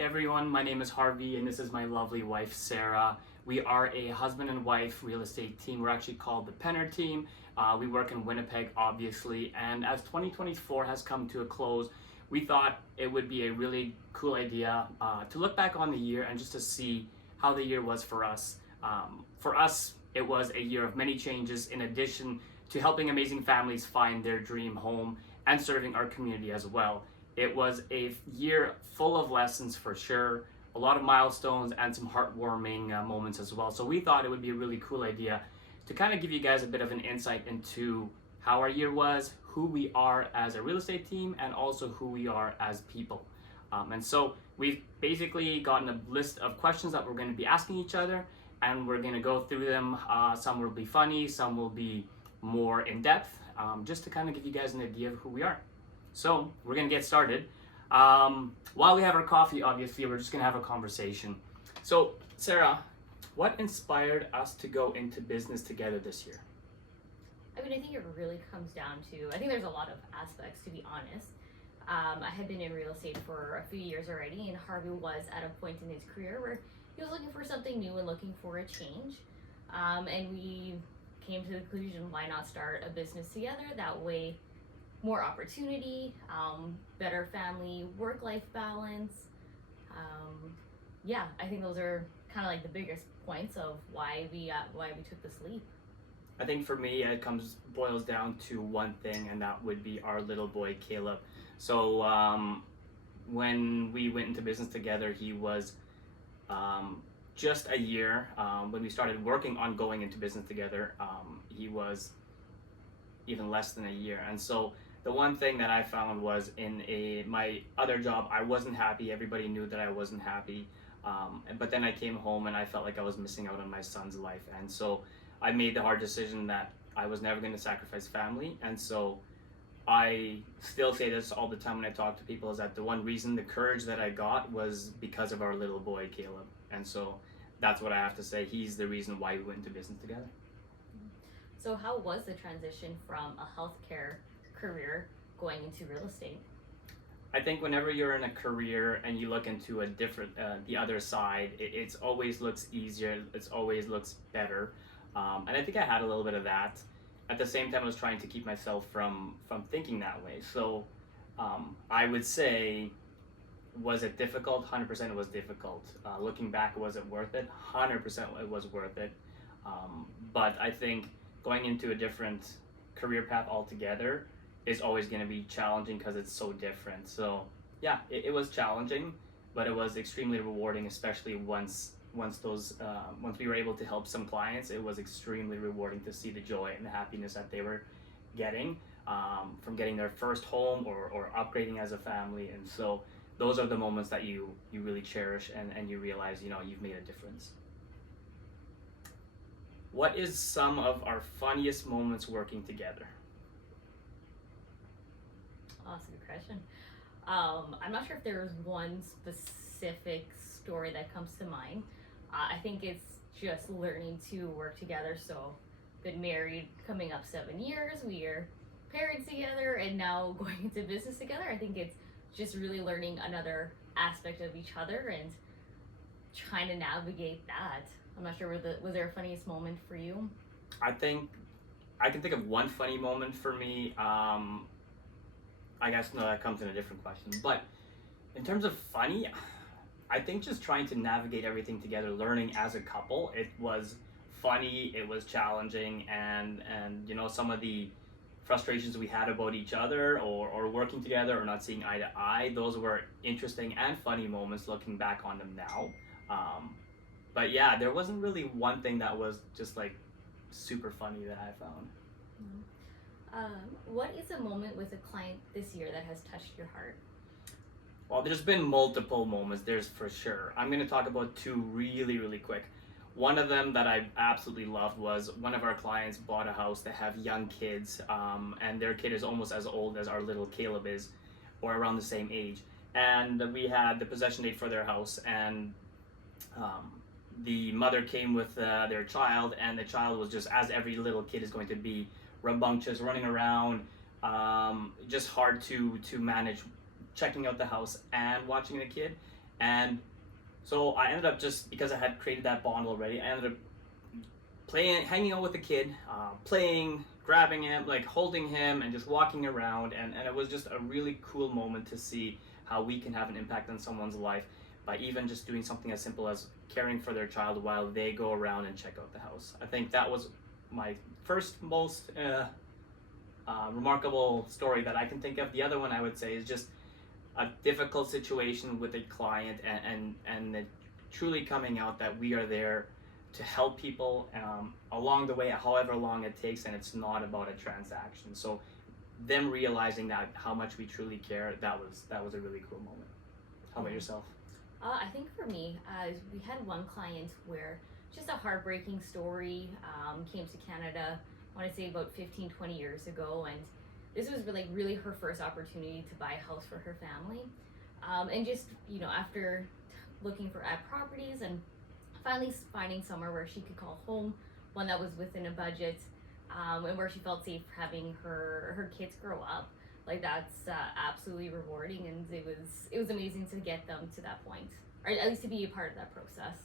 Hey everyone, my name is Harvey and this is my lovely wife Sarah. We are a husband and wife real estate team. We're actually called the Penner team. We work in Winnipeg obviously, and as 2024 has come to a close, we thought it would be a really cool idea to look back on the year and just to see how the year was for us. For us, it was a year of many changes in addition to helping amazing families find their dream home and serving our community as well. It was a year full of lessons for sure, a lot of milestones and some heartwarming moments as well. So we thought it would be a really cool idea to kind of give you guys a bit of an insight into how our year was, who we are as a real estate team, and also who we are as people. And so we've basically gotten a list of questions that we're going to be asking each other, and we're going to go through them. Some will be funny, some will be more in depth, just to kind of give you guys an idea of who we are. So we're gonna get started. While we have our coffee, obviously, we're just gonna have a conversation. So Sarah, what inspired us to go into business together this year? I mean, I think it really comes down to, I think there's a lot of aspects, to be honest. I had been in real estate for a few years already, and Harvey was at a point in his career where he was looking for something new and looking for a change. And we came to the conclusion, why not start a business together? That way, more opportunity, better family work-life balance. Yeah, I think those are kind of like the biggest points of why we took this leap. I think for me, it boils down to one thing, and that would be our little boy Caleb. So when we went into business together, he was just a year. When we started working on going into business together, he was even less than a year. And so the one thing that I found was in my other job, I wasn't happy. Everybody knew that I wasn't happy. But then I came home and I felt like I was missing out on my son's life. And so I made the hard decision that I was never going to sacrifice family. And so I still say this all the time when I talk to people, is that the one reason, the courage that I got, was because of our little boy, Caleb. And so that's what I have to say. He's the reason why we went into business together. So how was the transition from a healthcare career going into real estate? I think whenever you're in a career and you look into a different, the other side, it always looks easier. It always looks better. And I think I had a little bit of that. At the same time, I was trying to keep myself from thinking that way. So I would say, was it difficult? 100% it was difficult. Looking back, was it worth it? 100% it was worth it. But I think going into a different career path altogether is always going to be challenging because it's so different. So yeah, it was challenging, but it was extremely rewarding, especially once we were able to help some clients. It was extremely rewarding to see the joy and the happiness that they were getting from getting their first home or upgrading as a family. And so those are the moments that you really cherish and you realize, you've made a difference. What is some of our funniest moments working together? Oh, that's a good question. I'm not sure if there's one specific story that comes to mind. I think it's just learning to work together. So, been married coming up 7 years. We are parents together, and now going into business together. I think it's just really learning another aspect of each other and trying to navigate that. I'm not sure, was there a funniest moment for you? I think I can think of one funny moment for me. I guess no, that comes in a different question. But in terms of funny, I think just trying to navigate everything together, learning as a couple, it was funny, it was challenging, and some of the frustrations we had about each other or working together or not seeing eye to eye, those were interesting and funny moments looking back on them now. But yeah, there wasn't really one thing that was just like super funny that I found. What is a moment with a client this year that has touched your heart? Well, there's been multiple moments, there's for sure. I'm going to talk about two really, really quick. One of them that I absolutely loved was one of our clients bought a house. They have young kids, and their kid is almost as old as our little Caleb is, or around the same age. And we had the possession date for their house, and the mother came with their child, and the child was just, as every little kid is going to be, rambunctious, running around, just hard to manage checking out the house and watching the kid. And so I ended up, just because I had created that bond already, I ended up hanging out with the kid, playing, grabbing him, like holding him, and just walking around. And it was just a really cool moment to see how we can have an impact on someone's life by even just doing something as simple as caring for their child while they go around and check out the house. I think that was my first most remarkable story that I can think of. The other one I would say is just a difficult situation with a client, and it truly coming out that we are there to help people along the way, however long it takes, and it's not about a transaction. So them realizing that how much we truly care, that was a really cool moment. How about yourself? I think for me, we had one client where just a heartbreaking story, came to Canada, I want to say about 15, 20 years ago, and this was really her first opportunity to buy a house for her family. And just, after looking at properties and finally finding somewhere where she could call home, one that was within a budget, and where she felt safe having her kids grow up. That's absolutely rewarding, and it was amazing to get them to that point, or at least to be a part of that process.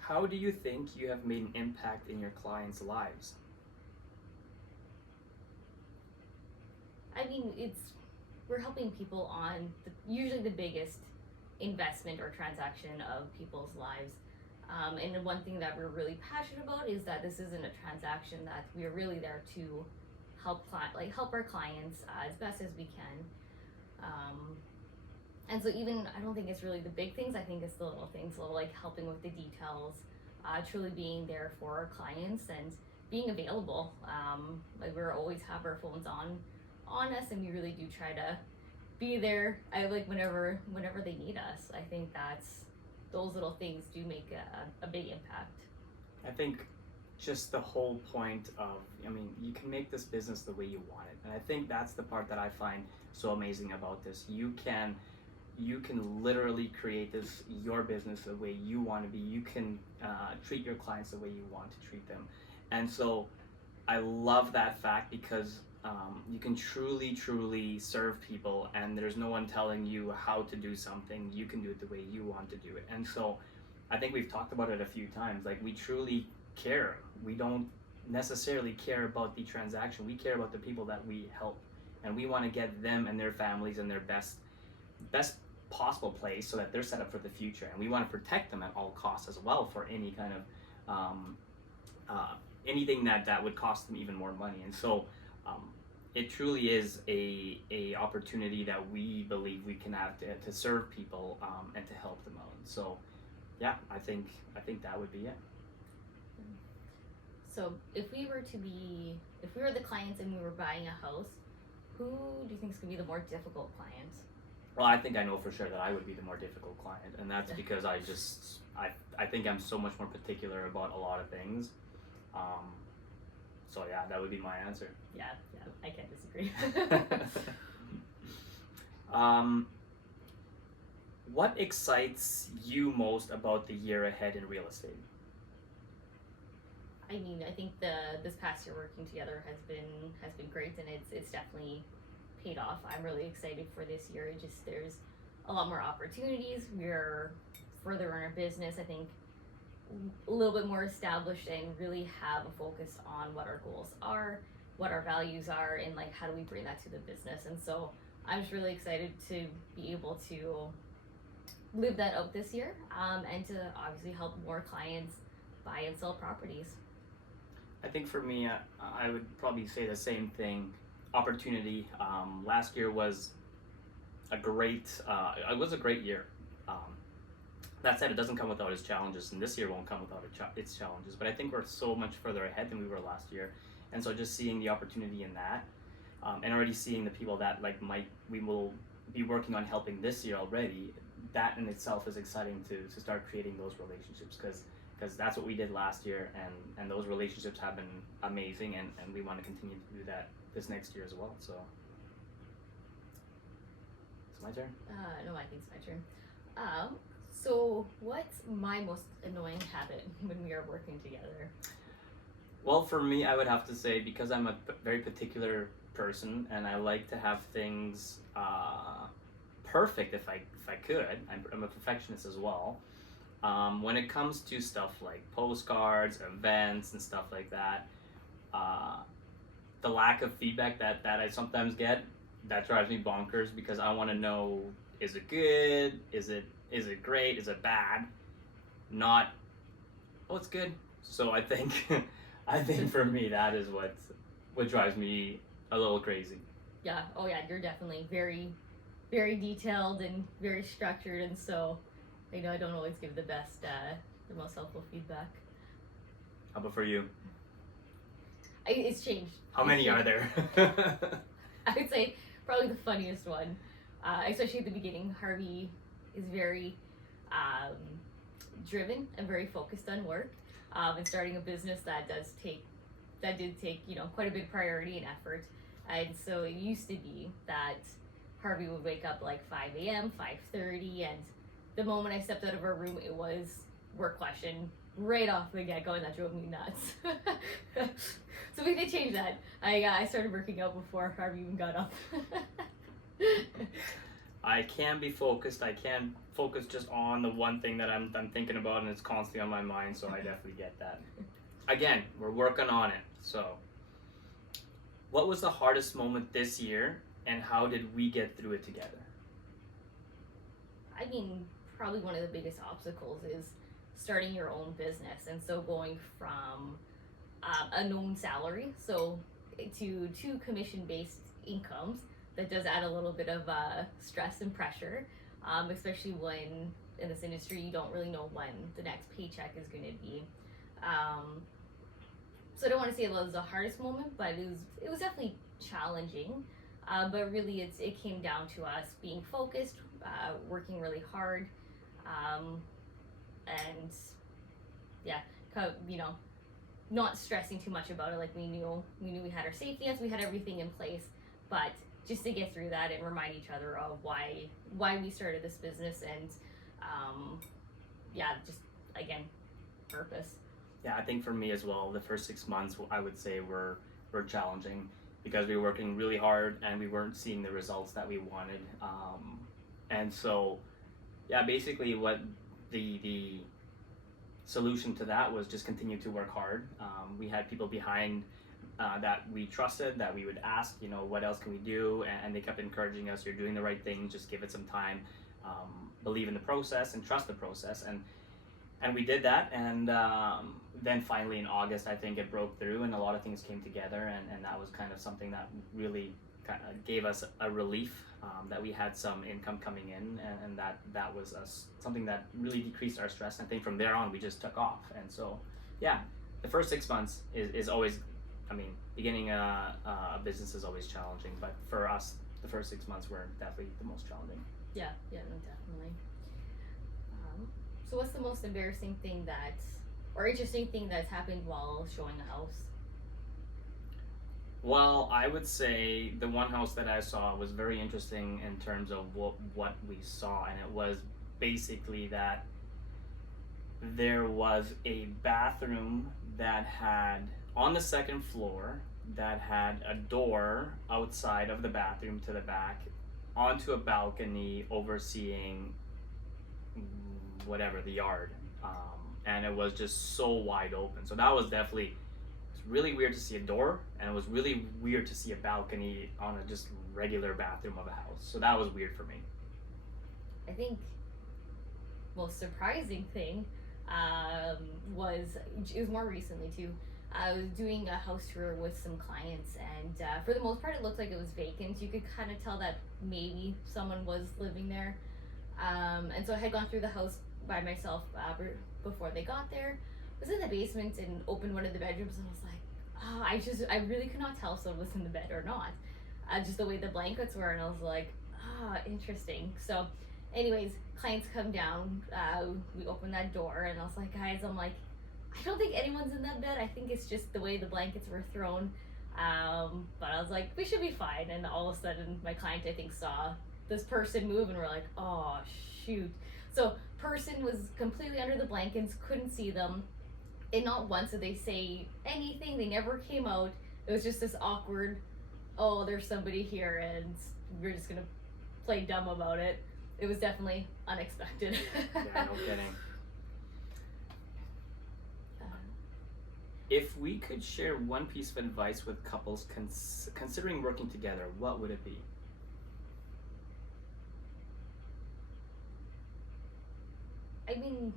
How do you think you have made an impact in your clients' lives? I mean, we're helping people on usually the biggest investment or transaction of people's lives. And the one thing that we're really passionate about is that this isn't a transaction, that we are really there to help our clients as best as we can. And so even, I don't think it's really the big things, I think it's the little things, helping with the details, truly being there for our clients and being available. We always have our phones on us, and we really do try to be there whenever they need us. I think those little things do make a big impact. I think just the whole point of, you can make this business the way you want it. And I think that's the part that I find so amazing about this. You can literally create your business the way you want to be. You can treat your clients the way you want to treat them. And so I love that fact, because you can truly serve people, and there's no one telling you how to do something. You can do it the way you want to do it. And so I think we've talked about it a few times. We truly care. We don't necessarily care about the transaction. We care about the people that we help, and we want to get them and their families in their best possible place so that they're set up for the future. And we want to protect them at all costs as well for any kind of anything that would cost them even more money. And so it truly is a opportunity that we believe we can have to serve people and to help them out. So yeah, I think that would be it. So if we were the clients and we were buying a house, who do you think is going to be the more difficult client? Well, I think I know for sure that I would be the more difficult client, and that's because I think I'm so much more particular about a lot of things. So yeah, that would be my answer. Yeah, I can't disagree. What excites you most about the year ahead in real estate? I mean, I think this past year working together has been great, and it's definitely paid off. I'm really excited for this year. There's a lot more opportunities. We're further in our business, I think, a little bit more established, and really have a focus on what our goals are, what our values are, and how do we bring that to the business. And so I'm just really excited to be able to live that out this year, and to obviously help more clients buy and sell properties. I think for me, I would probably say the same thing. Opportunity. Last year was a great year. That said, it doesn't come without its challenges, and this year won't come without its challenges. But I think we're so much further ahead than we were last year, and so just seeing the opportunity in that, and already seeing the people that we will be working on helping this year already. That in itself is exciting to start creating those relationships, because that's what we did last year, and those relationships have been amazing, and we want to continue to do that this next year as well. So it's my turn. No, I think it's my turn. So what's my most annoying habit when we are working together? Well, for me, I would have to say, because I'm a very particular person, and I like to have things perfect if I could. I'm a perfectionist as well. When it comes to stuff like postcards, events, and stuff like that, the lack of feedback that I sometimes get, that drives me bonkers, because I want to know, is it good? Is it great? Is it bad? Not, oh, it's good. So I think I think for me that is what drives me a little crazy. Yeah. Oh yeah, you're definitely very, very detailed and very structured, and so I don't always give the best, the most helpful feedback. How about for you? It's changed. How many are there? I would say probably the funniest one, especially at the beginning. Harvey is very driven and very focused on work, and starting a business that did take quite a big priority and effort. And so it used to be that Harvey would wake up like 5 a.m., 5:30, and the moment I stepped out of our room, it was work question right off the get-go, and that drove me nuts. So we did change that. I started working out before Harvey even got up. I can be focused. I can focus just on the one thing that I'm thinking about, and it's constantly on my mind. So I definitely get that. Again, we're working on it. So, what was the hardest moment this year, and how did we get through it together? I mean, probably one of the biggest obstacles is starting your own business, and so going from a known salary to two commission-based incomes. That does add a little bit of stress and pressure, especially when in this industry you don't really know when the next paycheck is going to be. So I don't want to say it was the hardest moment, but it was definitely challenging. But really, it came down to us being focused, working really hard, and yeah, not stressing too much about it. Like we knew we had our safety nets, we had everything in place, but just to get through that and remind each other of why we started this business, and just again, purpose. Yeah, I think for me as well, the first 6 months I would say were challenging, because we were working really hard and we weren't seeing the results that we wanted. And so, yeah, basically what the solution to that was just continue to work hard. We had people behind that we trusted, that we would ask, what else can we do? And they kept encouraging us, you're doing the right thing, just give it some time, believe in the process and trust the process. And we did that, and then finally in August, I think it broke through and a lot of things came together, and that was kind of something that really kind of gave us a relief, that we had some income coming in, and that was something that really decreased our stress. And I think from there on, we just took off. And so, yeah, the first 6 months is always, beginning a business is always challenging, but for us, the first 6 months were definitely the most challenging. Yeah, no, definitely. So what's the most embarrassing thing or interesting thing that's happened while showing a house? Well, I would say the one house that I saw was very interesting in terms of what we saw, and it was basically that there was a bathroom that had, on the second floor, that had a door outside of the bathroom to the back onto a balcony overseeing whatever, the yard, and it was just so wide open. So that was definitely, it's really weird to see a door, and it was really weird to see a balcony on a just regular bathroom of a house. So that was weird for me. I think most surprising thing was, it was more recently too. I was doing a house tour with some clients, and for the most part it looked like it was vacant. You could kind of tell that maybe someone was living there, and so I had gone through the house by myself before they got there. I was in the basement and opened one of the bedrooms, and I was like, I really could not tell if someone was in the bed or not, just the way the blankets were. And I was like, interesting. So anyways, clients come down, we open that door, and I was like, guys, I don't think anyone's in that bed. I think it's just the way the blankets were thrown. But I was like, we should be fine. And all of a sudden, my client, I think, saw this person move, and we're like, oh, shoot. So person was completely under the blankets, couldn't see them. And not once did they say anything. They never came out. It was just this awkward, oh, there's somebody here and we're just gonna play dumb about it. It was definitely unexpected. Yeah, no kidding. If we could share one piece of advice with couples considering working together, what would it be? I mean,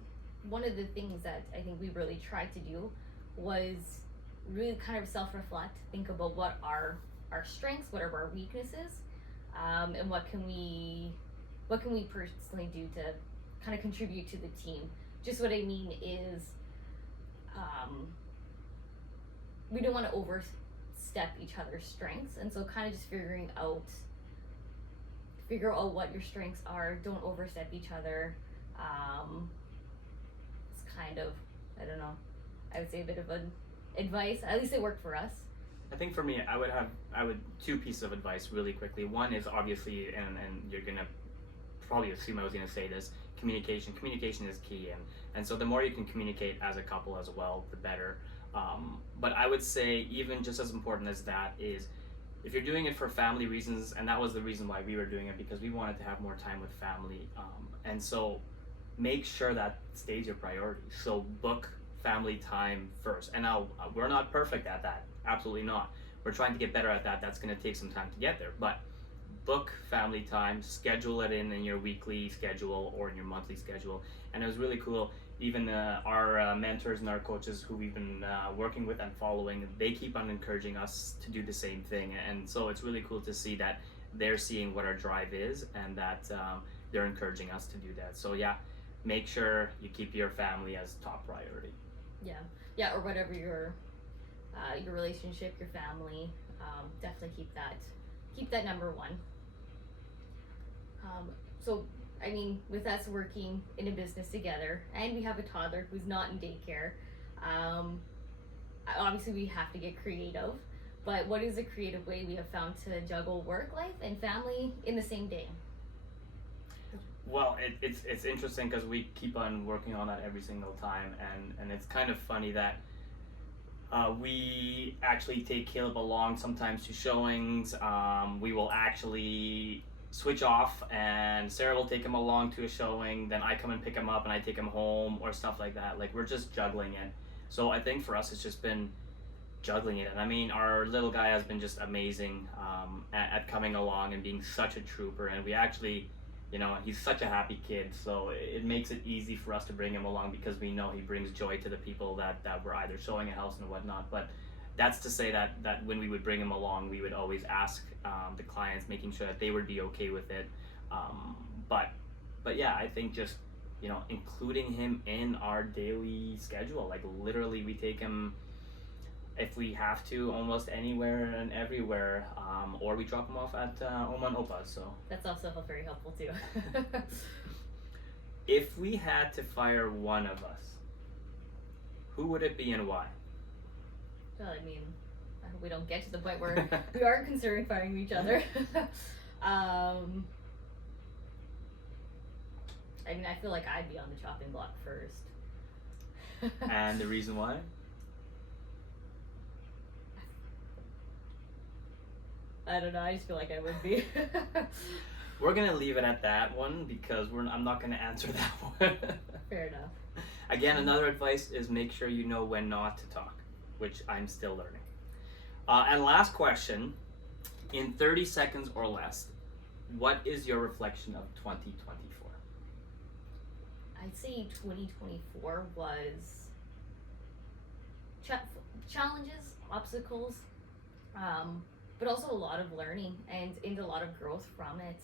one of the things that I think we really tried to do was really kind of self-reflect, think about what are our strengths, what are our weaknesses, and what can we personally do to kind of contribute to the team. Just what I mean is, we don't want to overstep each other's strengths, and so kind of just figure out what your strengths are. Don't overstep each other. It's kind of, I don't know, I would say a bit of an advice. At least it worked for us. I think for me, I would two pieces of advice really quickly. One is obviously, and you're gonna probably assume I was gonna say this, communication. Communication is key, and so the more you can communicate as a couple as well, the better. But I would say even just as important as that is, if you're doing it for family reasons, and that was the reason why we were doing it, because we wanted to have more time with family, and so make sure that stays your priority. So book family time first. And now we're not perfect at that, absolutely not. We're trying to get better at that. That's going to take some time to get there, but book family time, schedule it in your weekly schedule or in your monthly schedule. And it was really cool. Even our mentors and our coaches who we've been working with and following, they keep on encouraging us to do the same thing. And so it's really cool to see that they're seeing what our drive is and that they're encouraging us to do that. So yeah, make sure you keep your family as top priority. Yeah, or whatever your relationship, your family, definitely keep that number one. So I mean, with us working in a business together, and we have a toddler who's not in daycare, obviously we have to get creative. But what is a creative way we have found to juggle work life and family in the same day? Well, it's interesting because we keep on working on that every single time, and it's kind of funny that we actually take Caleb along sometimes to showings. We will actually switch off, and Sarah will take him along to a showing, then I come and pick him up and I take him home or stuff like that. Like, we're just juggling it. So I think for us it's just been juggling it. And I mean, our little guy has been just amazing at coming along and being such a trooper, and we actually, you know, he's such a happy kid, so it makes it easy for us to bring him along because we know he brings joy to the people that we're either showing a house and whatnot. But that's to say that when we would bring him along, we would always ask the clients, making sure that they would be okay with it. But yeah, I think just, you know, including him in our daily schedule. Like, literally, we take him, if we have to, almost anywhere and everywhere, or we drop him off at Oma and Opa's. So that's also very helpful too. If we had to fire one of us, who would it be and why? Well, I mean, I hope we don't get to the point where we are considering firing each other. I mean, I feel like I'd be on the chopping block first. And the reason why? I don't know, I just feel like I would be. We're gonna leave it at that one because I'm not gonna answer that one. Fair enough. Again, another advice is make sure you know when not to talk, which I'm still learning. And last question, in 30 seconds or less, what is your reflection of 2024? I'd say 2024 was challenges, obstacles, but also a lot of learning and a lot of growth from it.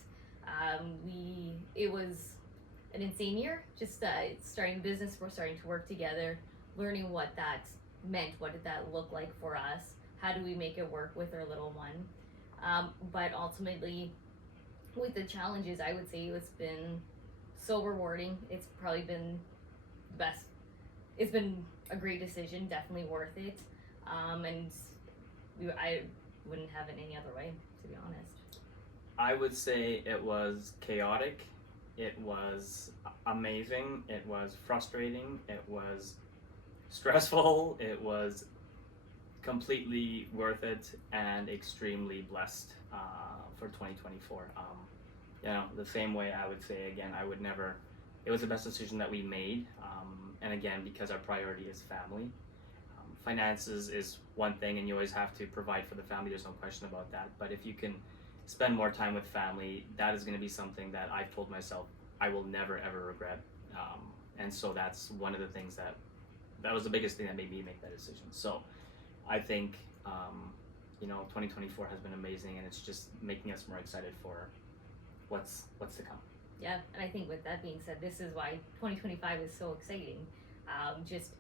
It was an insane year, just starting business, we're starting to work together, learning what that meant, what did that look like for us, how do we make it work with our little one. But ultimately, with the challenges, I would say it's been so rewarding. It's probably been the best. It's been a great decision, definitely worth it. And I wouldn't have it any other way, to be honest. I would say it was chaotic, it was amazing, it was frustrating, it was stressful, it was completely worth it and extremely blessed for 2024. The same way I would say again, I would never. It was the best decision that we made, and again, because our priority is family. Finances is one thing, and you always have to provide for the family. There's no question about that. But if you can spend more time with family, that is going to be something that I've told myself I will never ever regret. And so that's one of the things that was the biggest thing that made me make that decision. So I think 2024 has been amazing, and it's just making us more excited for what's to come. Yeah, and I think with that being said, this is why 2025 is so exciting. Just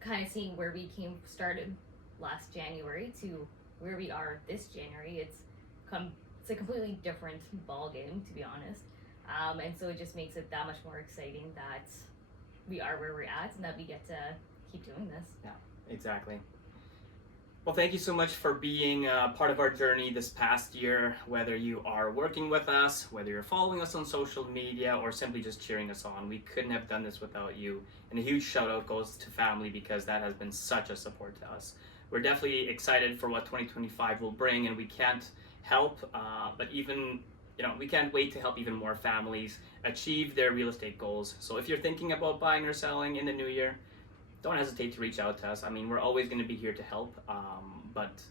kind of seeing where we started last January to where we are this January. It's a completely different ball game, to be honest. And so it just makes it that much more exciting that we are where we're at and that we get to keep doing this. Yeah, exactly. Well, thank you so much for being part of our journey this past year, whether you are working with us, whether you're following us on social media, or simply just cheering us on. We couldn't have done this without you. And a huge shout out goes to family, because that has been such a support to us. We're definitely excited for what 2025 will bring, and we can't help, we can't wait to help even more families achieve their real estate goals. So if you're thinking about buying or selling in the new year, don't hesitate to reach out to us. I mean, we're always going to be here to help, but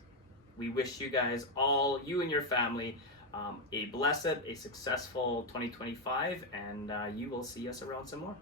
we wish you guys, all you and your family, a blessed, a successful 2025, and you will see us around some more.